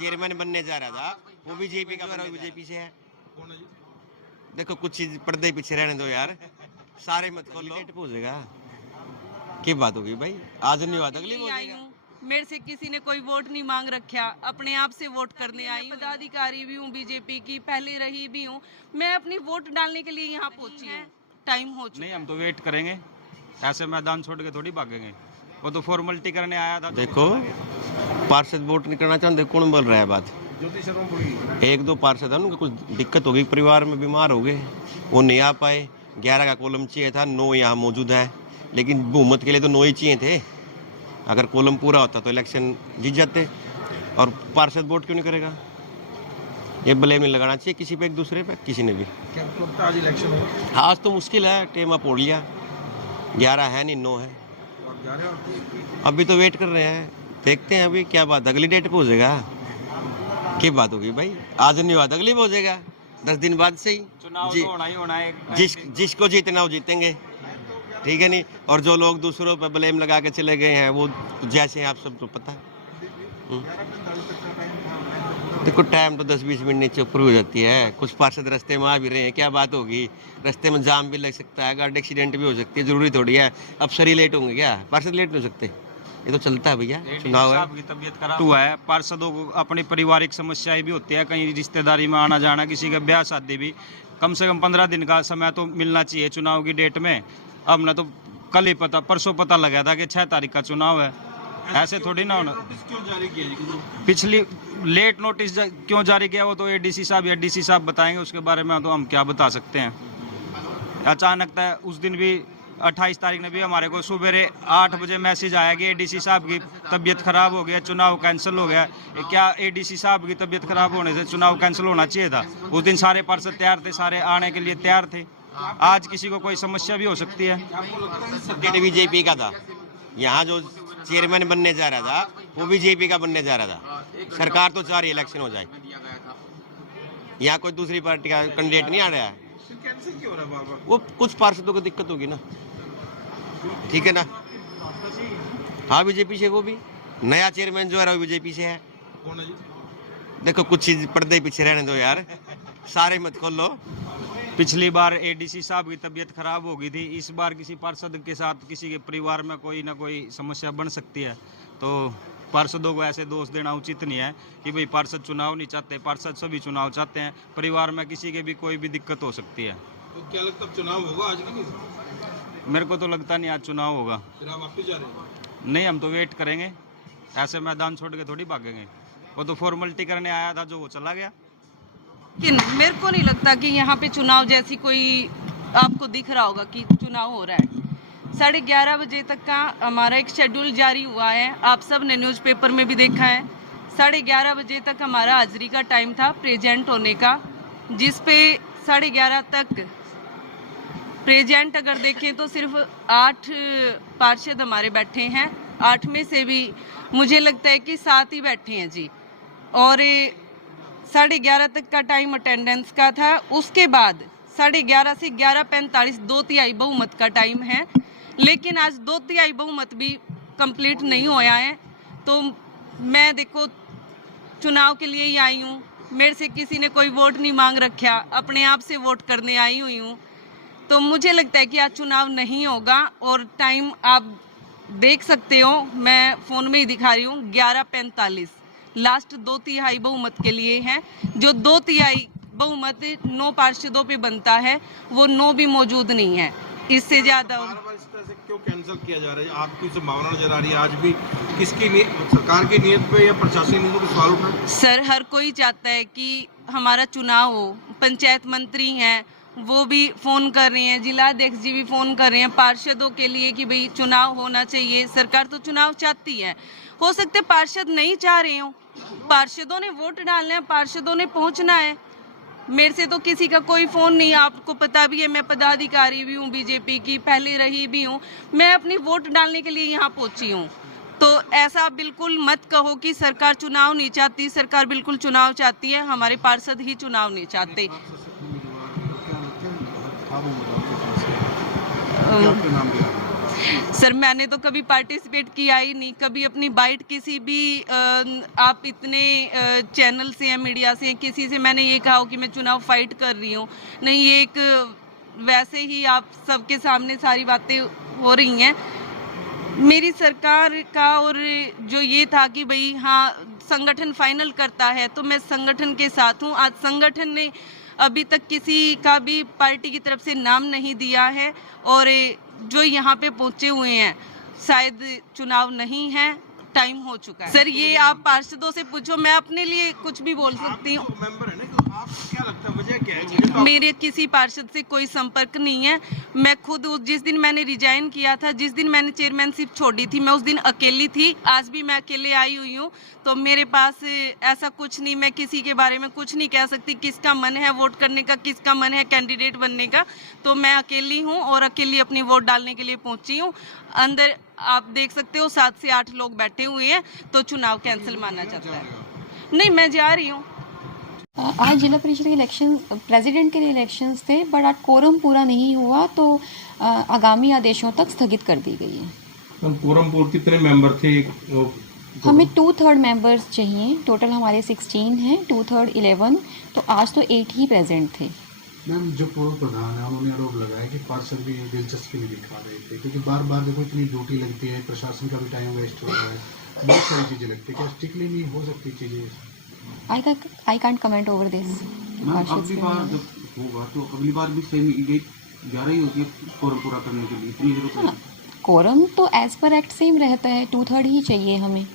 Chairman बनने जा रहा था, वो बीजेपी का, बीजेपी से है। कौन है जी? देखो कुछ चीज पर्दे पीछे रहने दो यार, सारे मत खोलो। लेट पूछेगा की बात होगी भाई, आज नहीं हुआ तो अगली बोलेगा। मेरे से किसी ने कोई वोट नहीं मांग रखा, अपने आप से वोट करने आई हूँ। पदाधिकारी भी हूँ बीजेपी की, पहले रही भी हूँ। मैं अपनी वोट डालने के लिए यहाँ पहुंची हूँ। टाइम हो चुका। नहीं, हम तो वेट करेंगे, ऐसे मैदान छोड़ के थोड़ी भागेंगे। वो तो फॉर्मेलिटी करने आया था। देखो पार्षद वोट नहीं करना चाहते, कौन बोल रहा है बात? ज्योति शर्मा बोली। एक दो पार्षद है, उनकी कुछ दिक्कत हो गई, परिवार में बीमार हो गए, वो नहीं आ पाए। 11 का कॉलम चाहिए था, 9 यहाँ मौजूद है, लेकिन बहुमत के लिए तो 9 ही चाहिए थे। अगर कॉलम पूरा होता तो इलेक्शन जीत जाते। और पार्षद वोट क्यों नहीं करेगा? ये ब्लेम नहीं लगाना चाहिए किसी पे, एक दूसरे पे, किसी ने भी। क्या लगता है आज इलेक्शन होगा? आज तो मुश्किल है, टेम अप हो लिया, 11 है नहीं 9 है। और जा रहे हो? अभी तो वेट कर रहे हैं, देखते हैं अभी क्या बात, अगली डेट पे हो जाएगा। क्या बात होगी भाई, आज नहीं हुआ तो अगली पे हो जाएगा, 10 दिन बाद से ही चुनाव जी, तो होना ही होना है। जिसको जीतना वो जीतेंगे, ठीक है नहीं। और जो लोग दूसरों पे ब्लेम लगा के चले गए हैं, वो जैसे आप सबको पता है। देखो टाइम तो 10-20 मिनट नीचे ऊपर हो जाती है। कुछ पार्षद रास्ते में आ भी रहे हैं, क्या बात होगी, रास्ते में जाम भी लग सकता है, गाड़ी एक्सीडेंट भी हो सकती है, जरूरी थोड़ी है अब सरी लेट होंगे क्या? पार्षद लेट नहीं हो सकते, ये तो चलता है भैया, चुनाव है। की तबीयत खराब हुआ है, पार्षदों को अपनी पारिवारिक समस्याएं भी होती है, कहीं रिश्तेदारी में आना जाना, किसी का ब्याह शादी भी, कम से कम 15 दिन का समय तो मिलना चाहिए चुनाव की डेट में। अब ना तो कल ही पता, परसों पता लगा था कि 6 तारीख का चुनाव है, ऐसे थोड़ी ना होना। क्यों जारी किया जी? पिछली लेट नोटिस क्यों जारी किया वो तो एडीसी साहब या डीसी साहब बताएंगे, उसके बारे में तो हम क्या बता सकते हैं। अचानक था उस दिन भी, 28 तारीख ने भी हमारे को सुबह 8 बजे मैसेज आया कि एडीसी साहब की तबीयत खराब हो गया, चुनाव कैंसिल हो गया। क्या एडीसी साहब की तबीयत खराब होने से चुनाव कैंसिल होना चाहिए था? उस दिन सारे पार्षद तैयार थे, सारे आने के लिए तैयार थे। आज किसी को कोई समस्या भी हो सकती है। सब्जेक्ट बीजेपी का था, यहाँ जो चेयरमैन बनने जा रहा था वो बीजेपी का बनने जा रहा था। सरकार तो चाह रही इलेक्शन हो जाए, यहाँ कोई दूसरी पार्टी का कैंडिडेट नहीं आ रहा है। कैंसिल क्यों हो रहा है बार-बार? वो कुछ पार्षदों को दिक्कत होगी ना, ठीक है ना। हाँ बीजेपी से, वो भी नया चेयरमैन जो है वो बीजेपी से है। कौन है जी? देखो कुछ चीज पर्दे पीछे रहने दो यार, सारे मत खोलो। पिछली बार एडीसी साहब की तबीयत खराब हो गई थी, इस बार किसी पार्षद के साथ किसी के परिवार में कोई ना कोई समस्या बन सकती है, तो पार्षदों को ऐसे दोष देना उचित नहीं है कि भाई पार्षद चुनाव नहीं चाहते। पार्षद सभी चुनाव चाहते हैं, परिवार में किसी के भी कोई भी दिक्कत हो सकती है। तो क्या लगता है चुनाव होगा आज की नहीं? मेरे को तो लगता नहीं आज चुनाव होगा। फिर आप वापस जा रहे हो? नहीं, हम तो वेट करेंगे, ऐसे मैदान छोड़ के थोड़ी भागेंगे। वो तो फॉर्मेलिटी करने आया था, जो वो चला गया। कि मेरे को नहीं लगता कि यहाँ पे चुनाव जैसी कोई आपको दिख रहा होगा कि चुनाव हो रहा है। 11:30 बजे तक का हमारा एक शेड्यूल जारी हुआ है, आप सब ने न्यूज़पेपर में भी देखा है। 11:30 बजे तक हमारा हाजिरी का टाइम था प्रेजेंट होने का, जिस पे 11:30 तक प्रेजेंट अगर देखें तो सिर्फ 8 पार्षद हमारे बैठे हैं। 8 में से भी मुझे लगता है कि 7 ही बैठे हैं जी। और 11:30 तक का टाइम अटेंडेंस का था। उसके बाद 11:30 से 11:45 2/3 बहुमत का टाइम है, लेकिन आज 2/3 बहुमत भी कंप्लीट नहीं होया है। तो मैं देखो चुनाव के लिए ही आई हूँ, मेरे से किसी ने कोई वोट नहीं मांग रखा, अपने आप से वोट करने आई हुई हूँ। तो मुझे लगता है कि आज चुनाव नहीं होगा। और टाइम आप देख सकते हो, मैं फ़ोन में ही दिखा रही हूँ, 11:45 लास्ट 2/3 बहुमत के लिए है। जो 2/3 बहुमत 9 पार्षदों पे बनता है, वो 9 भी मौजूद नहीं है। इससे ज़्यादा बार-बार इस तरह से क्यों कैंसिल किया जा रहा है? आपकी संभावना नजर आ रही है आज भी, किसकी सरकार की नीयत पे या प्रशासनिक नीति पे सवाल उठा है? सर, हर कोई चाहता है कि हमारा चुनाव हो। पंचायत मंत्री हैं, वो भी फ़ोन कर रहे हैं, जिला अध्यक्ष जी भी फ़ोन कर रहे हैं पार्षदों के लिए कि भाई चुनाव होना चाहिए। सरकार तो चुनाव चाहती है, हो सकते है पार्षद नहीं चाह रहे हो, पार्षदों ने वोट डालना है, पार्षदों ने पहुंचना है। मेरे से तो किसी का कोई फ़ोन नहीं, आपको पता भी है, मैं पदाधिकारी भी हूँ बीजेपी की, पहले रही भी हूँ। मैं अपनी वोट डालने के लिए यहाँ पहुँची हूँ। तो ऐसा बिल्कुल मत कहो कि सरकार चुनाव नहीं चाहती। सरकार बिल्कुल चुनाव चाहती है, हमारे पार्षद ही चुनाव नहीं चाहते। सर मैंने तो कभी पार्टिसिपेट किया ही नहीं, कभी अपनी बाइट किसी भी आप इतने चैनल से हैं, मीडिया से हैं, किसी से मैंने ये कहा हो कि मैं चुनाव फाइट कर रही हूँ, नहीं। ये एक वैसे ही आप सबके सामने सारी बातें हो रही हैं। मेरी सरकार का और जो ये था कि भाई हाँ संगठन फाइनल करता है, तो मैं संगठन के साथ हूँ। आज संगठन ने अभी तक किसी का भी पार्टी की तरफ से नाम नहीं दिया है, और जो यहाँ पे पहुँचे हुए हैं शायद चुनाव नहीं है, टाइम हो चुका है। सर ये आप पार्षदों से पूछो, मैं अपने लिए कुछ भी बोल सकती हूँ। मेंबर है ना, तो आपको क्या लगता है वजह क्या है? वजह तो मेरे किसी पार्षद से कोई संपर्क नहीं है। मैं खुद जिस दिन मैंने रिजाइन किया था, जिस दिन मैंने चेयरमैनशिप छोड़ी थी, मैं उस दिन अकेली थी। आज भी मैं अकेले आई हुई हूँ, तो मेरे पास ऐसा कुछ नहीं। मैं किसी के बारे में कुछ नहीं कह सकती, किसका मन है वोट करने का, किसका मन है कैंडिडेट बनने का। तो मैं अकेली हूँ और अकेली अपनी वोट डालने के लिए पहुंची हूँ। अंदर आप देख सकते हो 7 से 8 लोग बैठे हुए हैं, तो चुनाव कैंसिल माना जाता है। नहीं, मैं जा रही हूँ। आज जिला परिषद के इलेक्शन, प्रेसिडेंट के लिए इलेक्शंस थे, बट आज कोरम पूरा नहीं हुआ, तो आगामी आदेशों तक स्थगित कर दी गई है। कोरमपुर कितने मेंबर थे? हमें 2/3 मेंबर्स चाहिए। टोटल हमारे 16 हैं, 2/3 11, तो आज तो 8 ही प्रेजेंट थे। मैम, जो पूर्व प्रधान है उन्होंने आरोप लगाया कि पार्षद भी दिलचस्पी नहीं दिखा रहे थे, क्योंकि बार बार देखो इतनी ड्यूटी लगती है, प्रशासन का भी टाइम वेस्ट हो रहा है, बहुत सारी चीज़ें लगती है। क्या स्ट्रिक्टली नहीं हो सकती चीज़ें? I can't comment over this. अगली बार जब होगा तो अगली बार भी सेम ये 11 ही होती है कोरम पूरा करने के लिए, इतनी जरूरत है? कोरम तो एज पर एक्ट सेम रहता है, 2/3 ही चाहिए हमें।